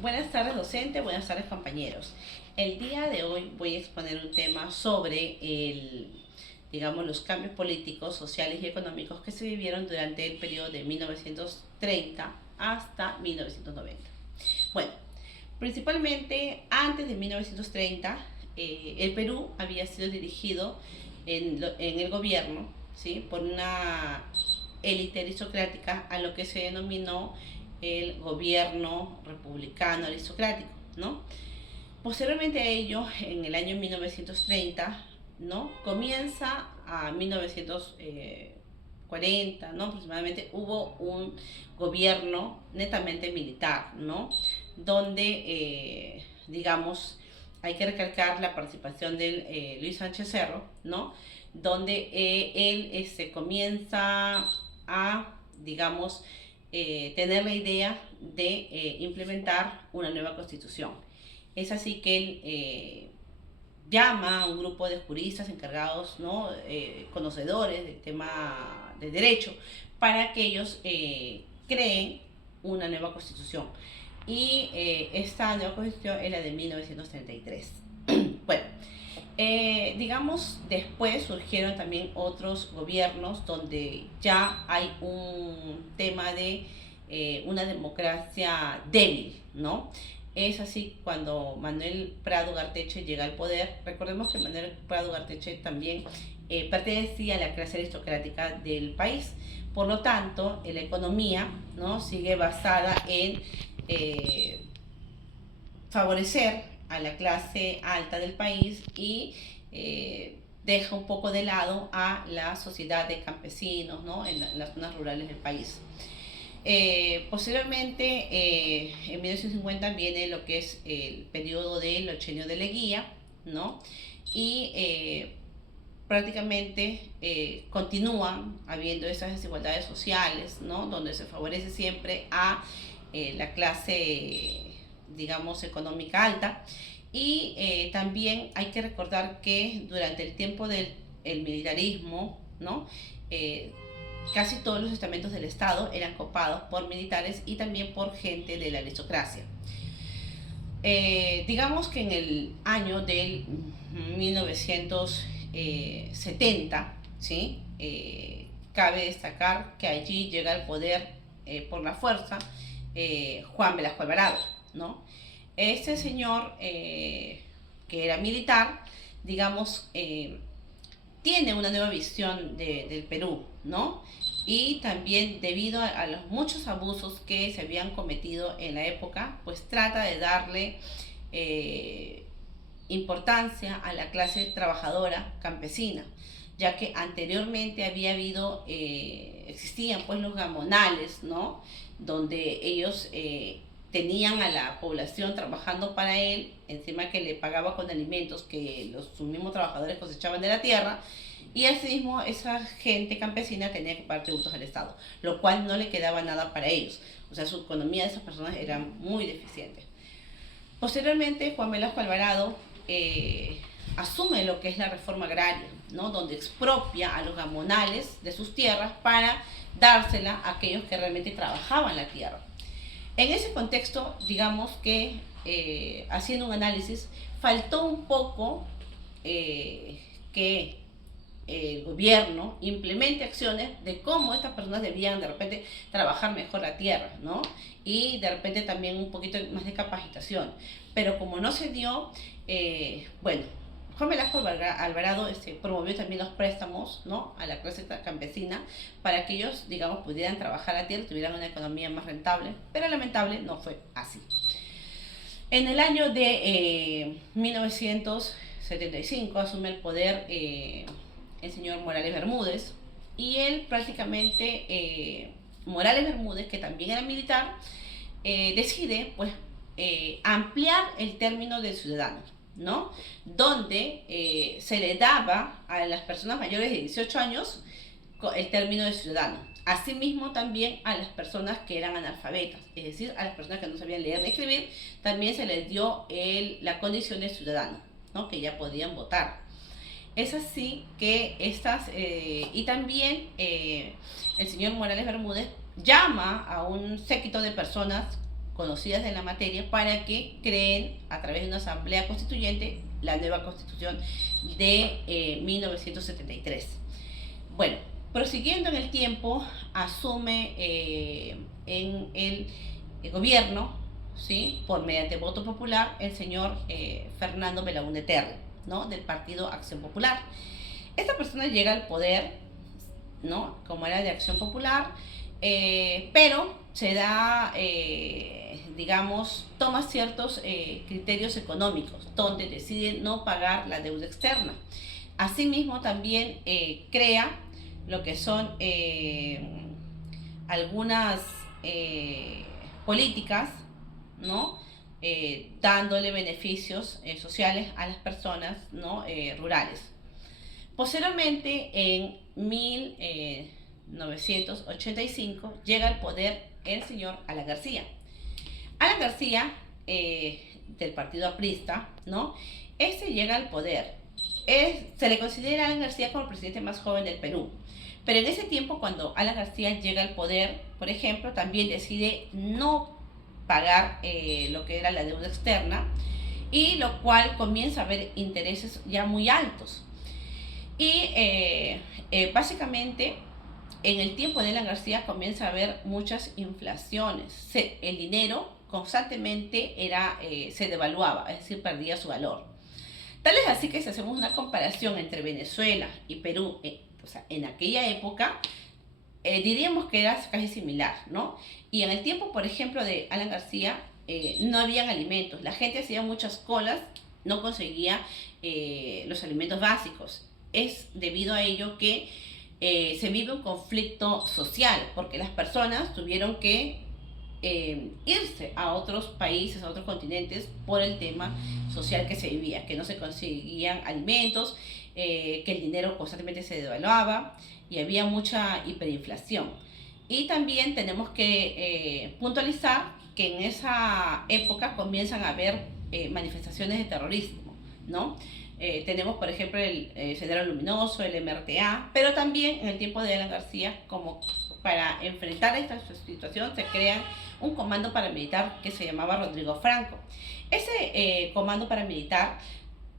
Buenas tardes docente, buenas tardes compañeros. El día de hoy voy a exponer un tema sobre digamos, los cambios políticos, sociales y económicos que se vivieron durante el periodo de 1930 hasta 1990. Bueno, principalmente antes de 1930, el Perú había sido dirigido en el gobierno, ¿sí?, por una élite aristocrática a lo que se denominó el gobierno republicano aristocrático, ¿no? Posteriormente a ello, en el año 1930, ¿no?, comienza a 1940, ¿no?, aproximadamente, hubo un gobierno netamente militar, ¿no?, donde, digamos, hay que recalcar la participación de Luis Sánchez Cerro, ¿no?, donde él comienza a, digamos, tener la idea de implementar una nueva constitución. Es así que él llama a un grupo de juristas encargados, ¿no?, conocedores del tema de derecho, para que ellos creen una nueva constitución. Y esta nueva constitución es la de 1933. Bueno, digamos, después surgieron también otros gobiernos donde ya hay un tema de una democracia débil, ¿no? Es así cuando Manuel Prado Garteche llega al poder. Recordemos que Manuel Prado Garteche también pertenecía a la clase aristocrática del país. Por lo tanto, la economía, ¿no?, sigue basada en favorecer a la clase alta del país y deja un poco de lado a la sociedad de campesinos, ¿no?, en las zonas rurales del país. Posteriormente, en 1950 viene lo que es el periodo del Ochenio de Leguía, ¿no?, y prácticamente continúan habiendo esas desigualdades sociales, ¿no?, donde se favorece siempre a la clase, digamos, económica alta. Y también hay que recordar que durante el tiempo del militarismo, ¿no?, casi todos los estamentos del Estado eran copados por militares y también por gente de la aristocracia. Digamos que en el año del 1970, ¿sí?, cabe destacar que allí llega al poder por la fuerza Juan Velasco Alvarado, ¿no? Este señor, que era militar, digamos, tiene una nueva visión del Perú, ¿no? Y también debido a los muchos abusos que se habían cometido en la época, pues trata de darle importancia a la clase trabajadora campesina, ya que anteriormente había habido, existían pues los gamonales, ¿no?, donde ellos tenían a la población trabajando para él, encima que le pagaba con alimentos que sus mismos trabajadores cosechaban de la tierra, y asimismo esa gente campesina tenía que pagar tributos al Estado, lo cual no le quedaba nada para ellos. O sea, su economía de esas personas era muy deficiente. Posteriormente, Juan Velasco Alvarado asume lo que es la reforma agraria, ¿no?, donde expropia a los gamonales de sus tierras para dársela a aquellos que realmente trabajaban la tierra. En ese contexto, digamos que, haciendo un análisis, faltó un poco que el gobierno implemente acciones de cómo estas personas debían de repente trabajar mejor la tierra, ¿no?, y de repente también un poquito más de capacitación. Pero como no se dio, bueno, Juan Velasco Alvarado promovió también los préstamos, ¿no?, a la clase campesina para que ellos, digamos, pudieran trabajar la tierra y tuvieran una economía más rentable, pero lamentable no fue así. En el año de 1975 asume el poder el señor Morales Bermúdez, y él prácticamente, Morales Bermúdez, que también era militar, decide pues ampliar el término del ciudadano, ¿no?, donde se le daba a las personas mayores de 18 años el término de ciudadano. Asimismo también a las personas que eran analfabetas, es decir, a las personas que no sabían leer ni escribir, también se les dio la condición de ciudadano, ¿no?, que ya podían votar. Es así que y también el señor Morales Bermúdez llama a un séquito de personas conocidas de la materia para que creen a través de una asamblea constituyente la nueva constitución de 1973. Bueno, prosiguiendo en el tiempo, asume en el gobierno, ¿sí?, por mediante voto popular, el señor Fernando Belaúnde Terry, ¿no?, del Partido Acción Popular. Esta persona llega al poder, ¿no?, como era de Acción Popular, pero se da, digamos, toma ciertos criterios económicos, donde decide no pagar la deuda externa. Asimismo, también crea lo que son algunas políticas, ¿no?, dándole beneficios sociales a las personas, ¿no?, rurales. Posteriormente, en 1985, llega al poder el señor Alan García. Alan García, del partido aprista, ¿no?, llega al poder. Se le considera a Alan García como el presidente más joven del Perú. Pero en ese tiempo, cuando Alan García llega al poder, por ejemplo, también decide no pagar lo que era la deuda externa, y lo cual comienza a haber intereses ya muy altos. Y básicamente, en el tiempo de Alan García comienza a haber muchas inflaciones. El dinero constantemente se devaluaba, es decir, perdía su valor. Tal es así que si hacemos una comparación entre Venezuela y Perú, o sea, en aquella época, diríamos que era casi similar, ¿no? Y en el tiempo, por ejemplo, de Alan García, no habían alimentos. La gente hacía muchas colas, no conseguía los alimentos básicos. Es debido a ello que se vive un conflicto social, porque las personas tuvieron que irse a otros países, a otros continentes, por el tema social que se vivía, que no se conseguían alimentos, que el dinero constantemente se devaluaba y había mucha hiperinflación. Y también tenemos que puntualizar que en esa época comienzan a haber manifestaciones de terrorismo, ¿no? Tenemos, por ejemplo, el Sendero Luminoso, el MRTA, pero también en el tiempo de Alan García, como para enfrentar esta situación, se crea un comando paramilitar que se llamaba Rodrigo Franco. Ese comando paramilitar,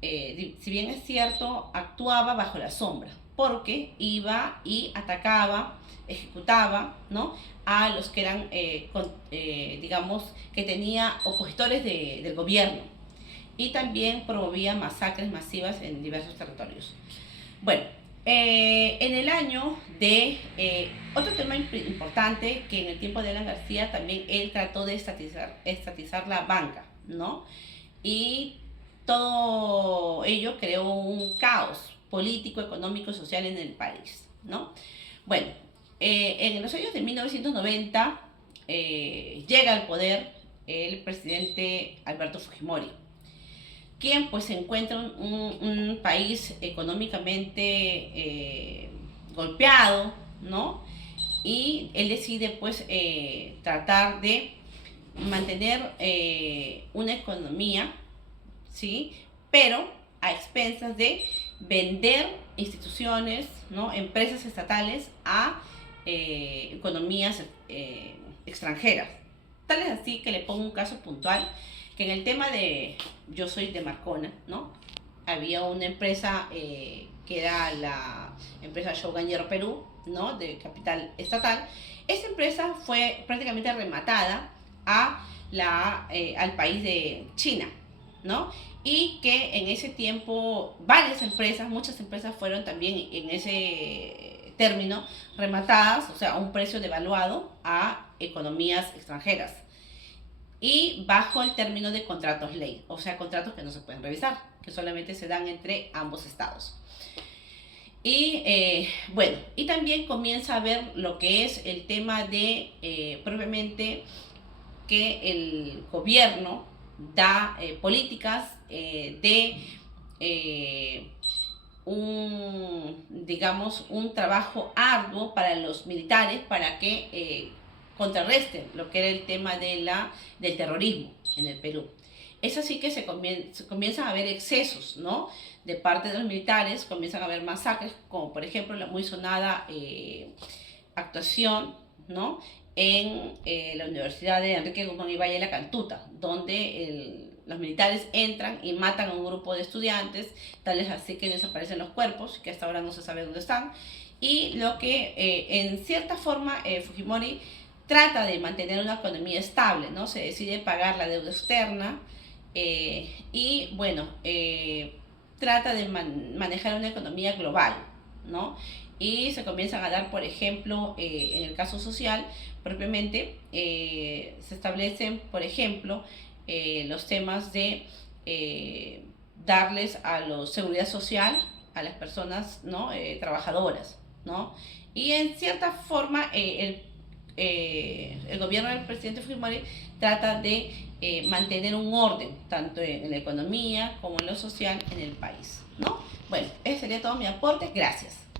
si bien es cierto, actuaba bajo la sombra, porque iba y atacaba, ejecutaba, ¿no?, a los que eran, digamos, que tenía opositores del gobierno, y también promovía masacres masivas en diversos territorios. Bueno, en el año de otro tema importante, que en el tiempo de Alan García también él trató de estatizar la banca, ¿no? Y todo ello creó un caos político, económico y social en el país, ¿no? Bueno, en los años de 1990 llega al poder el presidente Alberto Fujimori, quien pues se encuentra un país económicamente golpeado, ¿no? Y él decide pues tratar de mantener una economía, ¿sí?, pero a expensas de vender instituciones, ¿no?, empresas estatales a economías extranjeras. Tal es así que le pongo un caso puntual, que en el tema de, yo soy de Marcona, ¿no?, había una empresa que era la empresa Shogun Hierro Perú, ¿no?, de capital estatal. Esta empresa fue prácticamente rematada al país de China, ¿no? Y que en ese tiempo muchas empresas fueron también en ese término rematadas, o sea, a un precio devaluado a economías extranjeras, y bajo el término de contratos ley, o sea, contratos que no se pueden revisar, que solamente se dan entre ambos estados. Y bueno, y también comienza a ver lo que es el tema de propiamente que el gobierno da políticas de digamos, un trabajo arduo para los militares para que contrarresten lo que era el tema del terrorismo en el Perú. Es así que se comienzan a haber excesos, ¿no?, de parte de los militares. Comienzan a haber masacres, como por ejemplo la muy sonada actuación, ¿no?, en la Universidad de Enrique Guzmán y Valle La Cantuta, donde los militares entran y matan a un grupo de estudiantes, tales así que desaparecen los cuerpos, que hasta ahora no se sabe dónde están, y lo que en cierta forma Fujimori trata de mantener una economía estable, ¿no? Se decide pagar la deuda externa y, bueno, trata de manejar una economía global, ¿no? Y se comienzan a dar, por ejemplo, en el caso social, propiamente, se establecen, por ejemplo, los temas de darles a la seguridad social a las personas, ¿no? Trabajadoras, ¿no? Y en cierta forma el gobierno del presidente Fujimori trata de mantener un orden, tanto en la economía como en lo social en el país, ¿no? Bueno, ese sería todo mi aporte. Gracias.